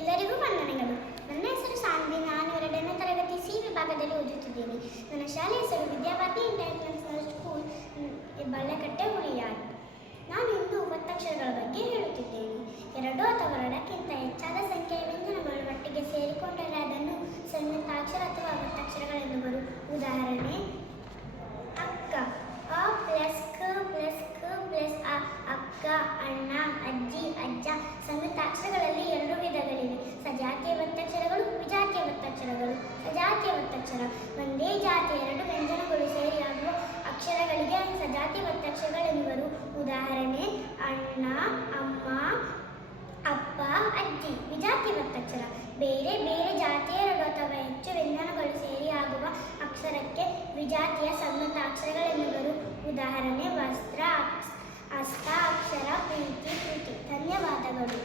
ಎಲ್ಲರಿಗೂ ವಂದನೆಗಳು. ನನ್ನ ಹೆಸರು ಸಾನ್ವಿ. ನಾನು 2ನೇ ತರಗತಿ ಸಿ ವಿಭಾಗದಲ್ಲಿ ಓದುತ್ತಿದ್ದೇನೆ. ನನ್ನ ಶಾಲೆ ಹೆಸರು ವಿದ್ಯಾವಾದಿ ಇಂಟರ್ನ್ಯಾಷನಲ್ ಸ್ಕೂಲ್, ಬಳ್ಳಕಟ್ಟೆ, ಹುಳಿಯಾರು. ನಾನು ಇಂದು ಒತ್ತಕ್ಷರಗಳ ಬಗ್ಗೆ ಹೇಳುತ್ತಿದ್ದೇನೆ. 2 ಅಥವಾ 2ಕ್ಕಿಂತ ಹೆಚ್ಚಾದ ಸಂಖ್ಯೆಯ ವ್ಯಂಜನಗಳು ಒಟ್ಟಿಗೆ ಸೇರಿಕೊಂಡರೆ ಅದನ್ನು ಸಂಯುಕ್ತಾಕ್ಷರ ಅಥವಾ ಒತ್ತಕ್ಷರಗಳೆನ್ನುವರು. ಉದಾಹರಣೆ: ಅಕ್ಕ, ಅ ಪ್ಲಸ್ ಕ ಪ್ಲಸ್ ಕ ಪ್ಲಸ್ ಅ. ಅಕ್ಕ, ಅಣ್ಣ, ಅಜ್ಜಿ, ಅಜ್ಜ. ಸಂಯುಕ್ತಾಕ್ಷರಗಳಲ್ಲಿ 2 ವಿಧಗಳಿವೆ: ಸಜಾತಿಯ ಒತ್ತಕ್ಷರಗಳು, ವಿಜಾತಿಯ ಒತ್ತಕ್ಷರಗಳು. ಸಜಾತಿಯ ಒತ್ತಕ್ಷರ: ಒಂದೇ ಜಾತಿಯ 2 ವ್ಯಂಜನಗಳು ಸೇರಿ ಆಗುವ ಅಕ್ಷರಗಳಿಗೆ ಸಜಾತಿ ಒತ್ತಕ್ಷರಗಳೆನ್ನುವರು. ಉದಾಹರಣೆ: ಅಣ್ಣ, ಅಮ್ಮ, ಅಪ್ಪ, ಅಜ್ಜಿ. ವಿಜಾತಿಯ ಒತ್ತಕ್ಷರ: ಬೇರೆ ಬೇರೆ ಜಾತಿಯ 2 ಅಥವಾ ಹೆಚ್ಚು ವ್ಯಂಜನಗಳು ಸೇರಿ ಆಗುವ ಅಕ್ಷರಕ್ಕೆ ವಿಜಾತಿಯ ಸಂಯುಕ್ತಾಕ್ಷರಗಳೆನ್ನುವರು. ಉದಾಹರಣೆ: ವಸ್ತ್ರ, ಹಸ್ತಾಕ್ಷರ, ಪ್ರೀತಿ, ಕೃತಿ. ಧನ್ಯವಾದಗಳು.